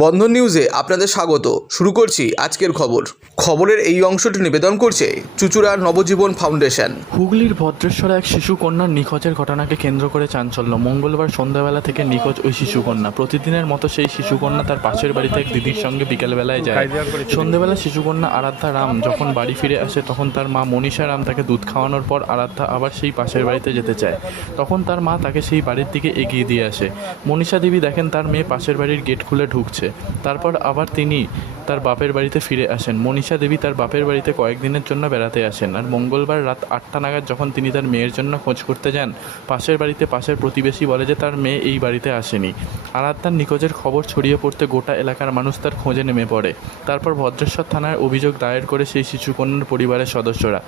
বন্ধন নিউজে আপনাদের স্বাগত। শুরু করছি আজকের খবর। খবরের এই অংশটি নিবেদন করছে চুচুড়ার নবজীবন ফাউন্ডেশন। হুগলির ভদ্রেশ্বরে এক শিশু কন্যার নিখোঁজের ঘটনাকে কেন্দ্র করে চাঞ্চল্য। মঙ্গলবার সন্ধ্যাবেলা থেকে নিখোঁজ ওই শিশুকন্যা। প্রতিদিনের মতো সেই শিশুকন্যা তার পাশের বাড়িতে এক দিদির সঙ্গে বিকেলবেলায় যায়। সন্ধ্যাবেলা শিশুকন্যা আরাধ্যা রাম যখন বাড়ি ফিরে আসে, তখন তার মা মনীষা রাম তাকে দুধ খাওয়ানোর পর আরাধ্যা আবার সেই পাশের বাড়িতে যেতে চায়। তখন তার মা তাকে সেই বাড়ির দিকে এগিয়ে দিয়ে আসে। মনীষা দেবী দেখেন তার মেয়ে পাশের বাড়ির গেট খুলে ঢুকছে। তারপর আবার তিনি তার বাপের বাড়িতে ফিরে আসেন। মনীষা দেবী তার বাপের বাড়িতে কয়েকদিনের জন্য বেড়াতে আসেন আর মঙ্গলবার রাত আটটা নাগাদ যখন তিনি তার মেয়ের জন্য খোঁজ করতে যান, পাশের বাড়িতে পাশের প্রতিবেশী বলে যে তার মেয়ে এই বাড়িতে আসেনি। আরাধ্যার নিখোঁজের খবর ছড়িয়ে পড়তে গোটা এলাকার মানুষ তার খোঁজে নেমে পড়ে। তারপর ভদ্রেশ্বর থানায় অভিযোগ দায়ের করে সেই শিশুকন্যার পরিবারের সদস্যরা।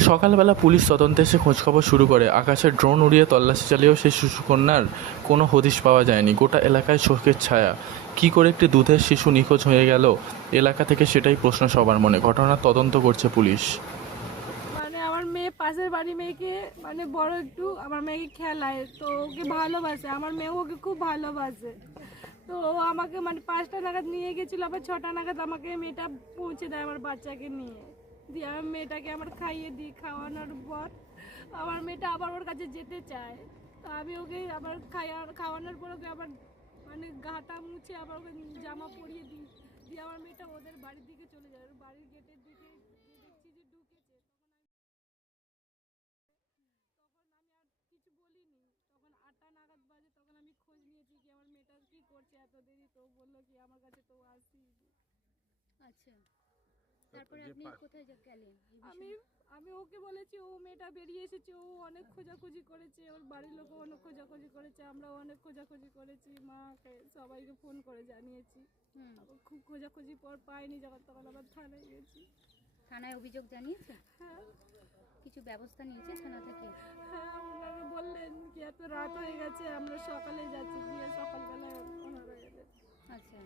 সকালবেলা পুলিশ তদন্তে এসে খোঁজখবর শুরু করে। আকাশে ড্রোন উড়িয়ে তল্লাশি চালিয়েও সেই শিশুকন্যার কোনো হদিশ পাওয়া যায়নি। গোটা এলাকায় শোকের ছায়া। কী করে একটি দুধের শিশু নিখোঁজ হয়ে গেল? এলাকা থেকে সেটাই প্রশ্ন সবার মনে। ঘটনার তদন্ত করছে পুলিশ। মানে আমার মেয়ে পাশের বাড়ি মেয়েকে মানে বড় একটু, আমার মেয়েকে খেলায়। তো ওকে ভালোবাসে। আমার মেয়ে ওকে খুব ভালোবাসে। তো ও আমাকে মানে পাঁচটা নাগাদ নিয়ে গেছিল, আবার ছটা নাগাদ আমাকে মেয়েটা পৌঁছে দেয় আমার বাচ্চাকে নিয়ে। দিয়ে আমার মেয়েটাকে আমার খাইয়ে দিই খাওয়ানোর পর। আমার মেয়েটা আবার ওর কাছে যেতে চায়। তো আমি ওকে আবার খাইয়া খাওয়ানোর পর ওকে আবার মানে গাটা মুছে আবার ওকে জামা পরিয়ে দিই। দিয়ে আমার মেয়েটা ওদের বাড়ির দিকে চলে যায়। ওর বাড়ির গেটের দিকে দেখছি যে ঢুকেছে। আটটা নাগাদ বাজে। তখন আমি খোঁজ নিয়েছি কি আমার মেয়েটা কি করছে এত দেরি। তো বলল কি আমার কাছে তো আসি আচ্ছা। তারপরে আপনি কোথায় গেলেন আমি আমি ওকে বলেছি ও মেয়েটা বেরিয়ে এসেছে ও অনেক খোঁজাখুঁজি করেছে ওর বাড়ির লোকও অনেক খোঁজাখুঁজি করেছে আমরাও অনেক খোঁজাখুঁজি করেছি মাকে সবাইকে ফোন করে জানিয়েছি। খুব খোঁজাখুঁজি পর পাইনি যখন তখন আবার থানায় গেছি। থানায় অভিযোগ জানিয়েছে? হ্যাঁ। কিছু ব্যবস্থা নিয়েছে থানা থেকে? হ্যাঁ ওনারা বললেন কি এত রাত হয়ে গেছে আমরা সকালে যাচ্ছি গিয়ে সকালবেলায় ওনারা আচ্ছা।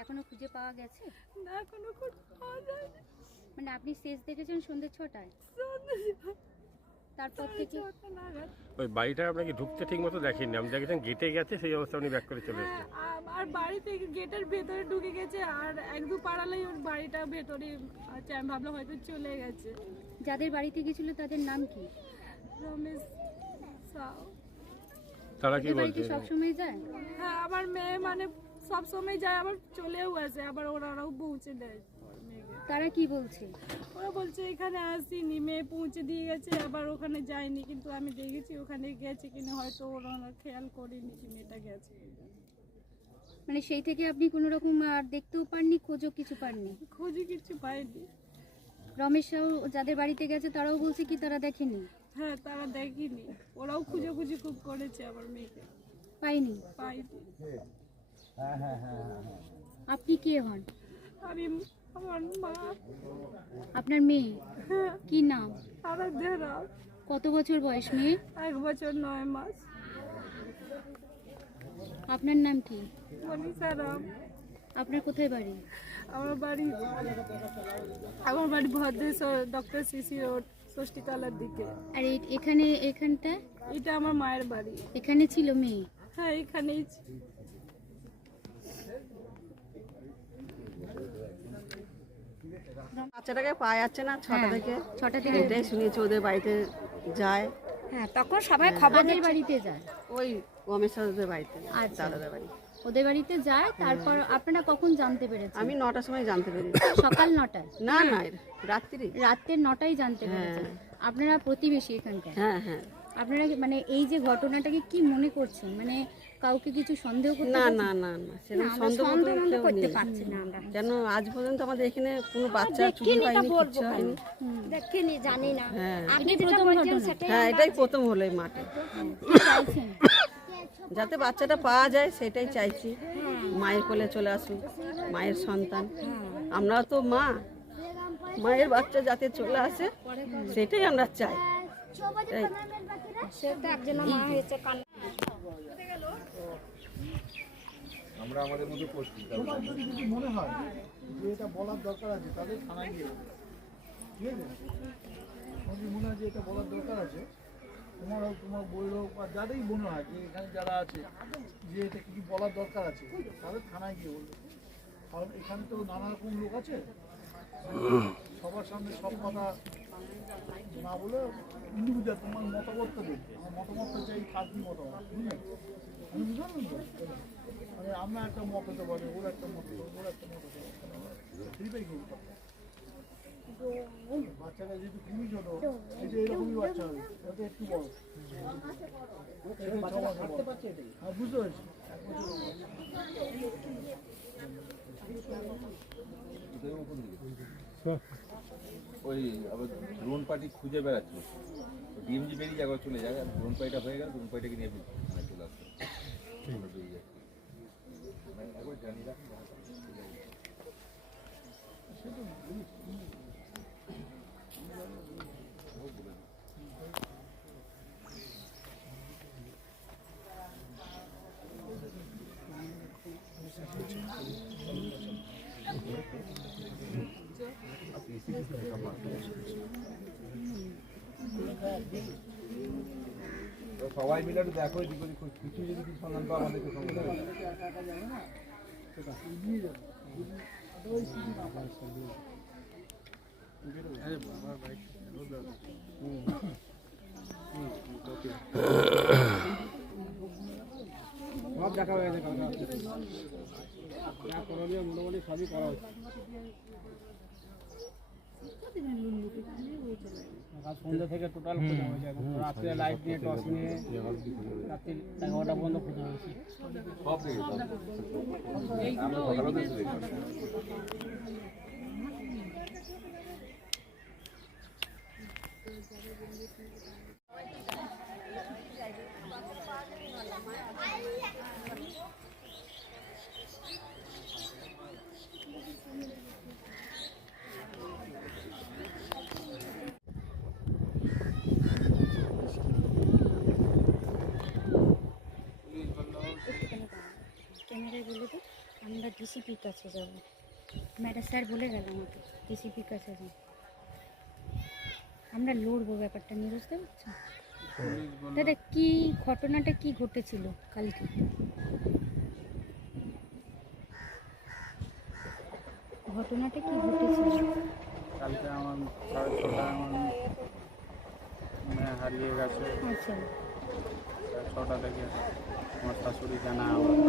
এখনও খুঁজে পাওয়া গেছে? না কোনো খোঁজ পাওয়া যায়নি। মানে আপনি শেষ দেখেছেন সন্ধ্যে ছটায়? তারপর থেকে ওই বাড়িটা আপনাকে ঢুকতে ঠিক মতো দেখেননি আপনি দেখেছেন গেটে গেছে সেই অবস্থা উনি ব্যাক করে চলে এসেছেন। হ্যাঁ, আর বাড়ি থেকে গেটের ভেতরে ঢুকে গেছে আর এক দু পাড়ালেই ওর বাড়িটা ভেতরে আছে। আমি ভাবলাম হয়তো চলে গেছে। যাদের বাড়িতে গেছিল তাদের নাম কি? রমেশ সাউ। তারা কি বলছে? সবসময় যায়? হ্যাঁ আমার মেয়ে মানে সব সময় যায় আবার চলেও আসে আবার ওরাও পৌঁছে দেয় তারা কি বলছে? ওরা বলছে এখানে আসিনি মেয়ে পৌঁছে দিয়ে গেছে আবার ওখানে যায়নি কিন্তু আমি দেখেছি ওখানে গেছে কিনা হয়তো ওরা খেয়াল করেনি কি মেয়েটা গেছে মানে সেই থেকে আপনি কোনো রকম আর দেখতেও পাননি খোঁজও কিছু পাননি? খুঁজে কিছু পাইনি। রমেশ সাউ যাদের বাড়িতে গেছে তারাও বলছে কি তারা দেখেনি? হ্যাঁ তারা দেখেনি। ওরাও খুঁজে খুঁজে খুব করেছে আমার মেয়েকে। পাইনি পাইনি। আপনি কে হন? আমি আমার মা। আপনার মেয়ে? হ্যাঁ। কি নাম? দেহরা। কত বছর বয়স মেয়ে? এক বছর নয় মাস। আপনার নাম কি? মনীষা রাম। আপনার কোথায় বাড়ি? আমার বাড়ি আমার বাড়ি ভদ্রেশ্বর ডক্টর সিসি রোড ষষ্ঠীতলার দিকে। আর এখানে এখানটা এটা আমার মায়ের বাড়ি। এখানে ছিল মেয়ে? হ্যাঁ এখানেই বাচ্চাটাকে পাওয়া যাচ্ছে না ছটা হ্যাঁ, থেকে। ছটা থেকে। এটাই শুনেছি ওদের বাড়িতে যায়। হ্যাঁ তখন সবাই খবর বাড়িতে যায়। ওই রমেশ্বরদের বাড়িতে আচ্ছা। দাদাদের বাড়ি। ওদের বাড়িতে যায় তারপর আপনারা কখন জানতে পেরেছেন? আমি নটার সময় জানতে পারি সকাল নটায়? না না রাত্রি। রাতের নটায় জানতে পেরেছেন। আপনারা প্রতিবেশী এখানকার? হ্যাঁ হ্যাঁ। আপনারা কি- মানে এই যে ঘটনাটাকে কি মনে করছেন? মানে কাউকে কিছু সন্দেহ করতে না না না না সেরকম সন্দেহ মতো কেউ নেই। কেন আজ পর্যন্ত আমাদের এখানে কোনো বাচ্চা চুরি হয়নি কিচ্ছু হয়নি। দেখিনি জানি না। হ্যাঁ। আপনি প্রথম ঘটনা। হ্যাঁ এটাই প্রথম হলো এই মাঠে। যাতে বাচ্চাটা পাওয়া যায় সেটাই চাইছি। মায়ের কোলে চলে আসুক মায়ের সন্তান। আমরা তো মা। মায়ের বাচ্চা যাতে চলে আসে সেটাই আমরা চাই। তাই তোমার যদি মনে হয় যে এটা বলার দরকার আছে, তাহলে থানায় গিয়ে ঠিক আছে? যদি মনে হয় যে এটা বলার দরকার আছে, তোমার হোক, তোমার বইয়ের হোক, বা যাদেরই মনে হয় যে এখানে যারা আছে, যে এটা কি বলার দরকার আছে তাদের থানায় গিয়ে বলবে কারণ এখানে তো নানা রকম লোক আছে। সবার সামনে সব কথা না বলে ইন্ডিভিজুয়াল তোমার মতামতটা দেবে আমার মতামতটা চাই খাদ্যি মতামত বুঝলেন আমি বুঝলাম মানে আমরা একটা মত হতে পারি ওর একটা মত ওর একটা মত হতে পারে। বাচ্চাটা যেহেতু খুবই ছোট এই যে এরকমই বাচ্চা হবে ওটা একটু বড়। হ্যাঁ বুঝতে পেরেছি। এক। ওই আবার ড্রোন পার্টি খুঁজে বেড়াচ্ছিল। ডিএমজি বেরিয়ে যাবে চলে যাবে আর ড্রোন পার্টিটা হয়ে গেল ড্রোন পার্টিকে নিয়ে মানে চলে আসবে আমরা বেরিয়ে যাচ্ছি। মানে একবার জানিয়ে রাখুন সবাই মিলে একটু দেখো, এদিক ওদিক কিছু যদি কিছু সন্ধান পাও আমাদেরকে সঙ্গে। সব দেখা হয়ে গেছে মোটামুটি সবই করা হচ্ছে। সন্ধ্যে থেকে টোটাল খোঁজা হয়েছে এখন। রাত্রে লাইট নিয়ে টস নিয়ে রাত্রি এগারোটা পর্যন্ত খোঁজা হয়েছে। সব দেখে সব দেখে। আমরা সকালেও তো এসে দেখলাম। ক্যামেরায় বলে তো আমরা ডিসিপির কাছে যাব। ম্যাডাম স্যার বলে গেল আমাকে ডিসিপির কাছে যাব। আমরা লড়বো ব্যাপারটা নিয়ে বুঝতে পারছ? দাদা কি ঘটনাটা কি ঘটেছিল কালকে? ঘটনাটা কি ঘটেছিল? কালকে আমার ছটায় আমার হারিয়ে গেছে। আচ্ছা। ছটা থেকে আমার শাশুড়ি জানা আমরা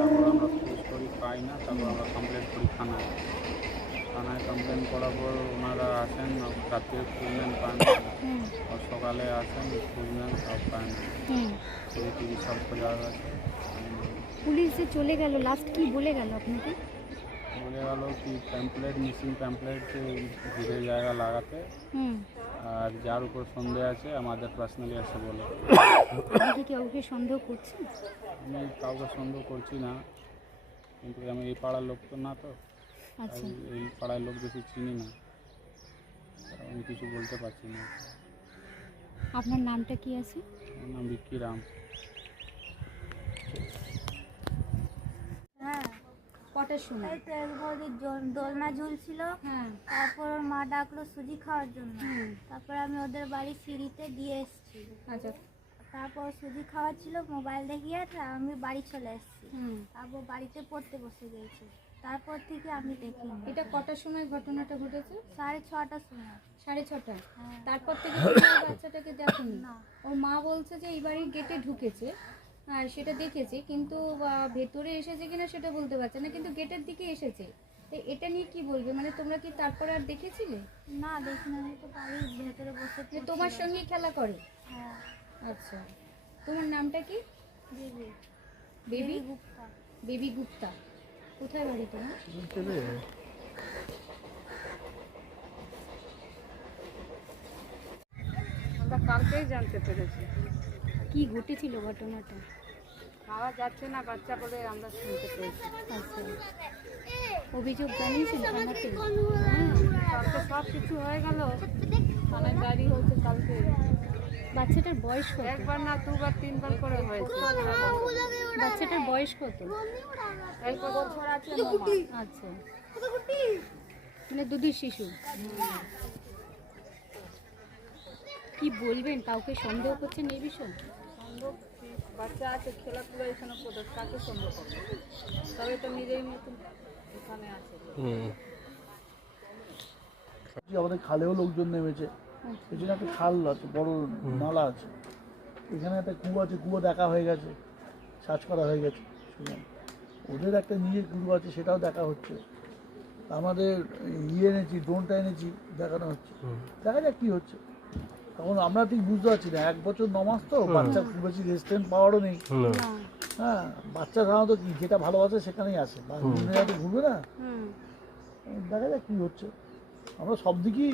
পাই না তারপর আমরা কমপ্লেন করি থানায়। থানায় কমপ্লেন করার পর ওনারা আসেন রাত্রে খুঁজলেন পান। আর সকালে আসেন খুঁজলেন সব পান। সিসিটিভি সব খোঁজা পুলিশ যে চলে গেল লাস্ট কি বলে গেল আপনাকে? বলে গেল কি প্যাম্পলেট মিসিং প্যাম্পলেট ঘুরে জায়গা লাগাতে। আর যার উপর সন্দেহ আছে আমাদের পার্সোনালি আছে বলে। কাউকে সন্দেহ করছি আমি কাউকে সন্দেহ করছি না। কিন্তু আমি এই পাড়ার লোক তো না তো। আচ্ছা। এই পাড়ার লোক বেশি চিনি না। আমি কিছু বলতে পারছি না। আপনার নামটা কি আছে? আমার নাম বিক্কি রাম। হ্যাঁ। কটার সময় এই তো এক বৌদির জল- দোলনা ঝুলছিল। হ্যাঁ। তারপর ওর মা ডাকলো সুজি খাওয়ার জন্য। হুম। তারপর আমি ওদের বাড়ির সিঁড়িতে দিয়ে এসেছি। আচ্ছা। তারপর সুজি খাওয়াচ্ছিল মোবাইল দেখিয়ে আমি বাড়ি চলে এসেছি। হুম। তারপর বাড়িতে পড়তে বসে গিয়েছি তারপর থেকে আমি দেখিনি এটা কটার সময় ঘটনাটা ঘটেছে? সাড়ে ছটার সময়। সাড়ে ছটা হ্যাঁ। তারপর থেকে বাচ্চাটাকে দেখোনি? না। ওর মা বলছে যে এই বাড়ির গেটে ঢুকেছে আর সেটা দেখেছে কিন্তু ভেতরে এসেছে কিনা সেটা বলতে পারছে না কিন্তু গেটের দিকে এসেছে। তো এটা নিয়ে কি বলবে? মানে তোমরা কি তারপরে আর দেখেছিলে? না দেখিনি আমি তো বাড়ির ভেতরে বসে তোমার সঙ্গেই খেলা করে? হ্যাঁ। আচ্ছা। তোমার নামটা কি? দিদি বেবি? গুপ্তা। বেবি গুপ্তা। কোথায় বাড়ি তোমার? আমরা কালকেই জানতে পেরেছি। কি ঘটেছিল ঘটনাটা? খাওয়া যাচ্ছে না বাচ্চা বলে আমরা শুনতে পেয়েছি। আচ্ছা। অভিযোগ জানিয়েছেন থানাতে? কালকে সব কিছু হয়ে গেল। থানায় গাড়ি হয়েছে কালকে। বাচ্চাটার বয়স কত? একবার না দুবার তিনবার করে হয়েছে। বাচ্চাটার বয়স কত? এক বছর আছে আচ্ছা। মানে দুধের শিশু। কি বলবেন? কাউকে সন্দেহ করছেন এই বিষয়ে? বাচ্চা আছে খেলাধুলা এখানে কোথায় কাকে সন্দেহ করবে? তবে তো নিজেই মতন এখানে আছে। আমাদের খালেও লোকজন নেমেছে। এখানে একটা খাল আছে বড় নালা আছে। এখানে একটা কুয়ো আছে কুয়ো দেখা হয়ে গেছে সার্চ করা হয়ে গেছে। ওদের একটা নিজের কুয়ো আছে সেটাও দেখা হচ্ছে। আমাদের ইয়ে এনেছি ড্রোনটা এনেছি দেখানো হচ্ছে। দেখা যাক কী হচ্ছে। তখন আমরা ঠিক বুঝতে পারছি না এক বছর নমাস তো বাচ্চা খুব বেশি রেস্টুরেন্ট পাওয়ারও নেই। হ্যাঁ বাচ্চা সাধারণত কি যেটা ভালোবাসে সেখানেই আসে ঘুরবে না। দেখা যাক কী হচ্ছে। আমরা সব দিকেই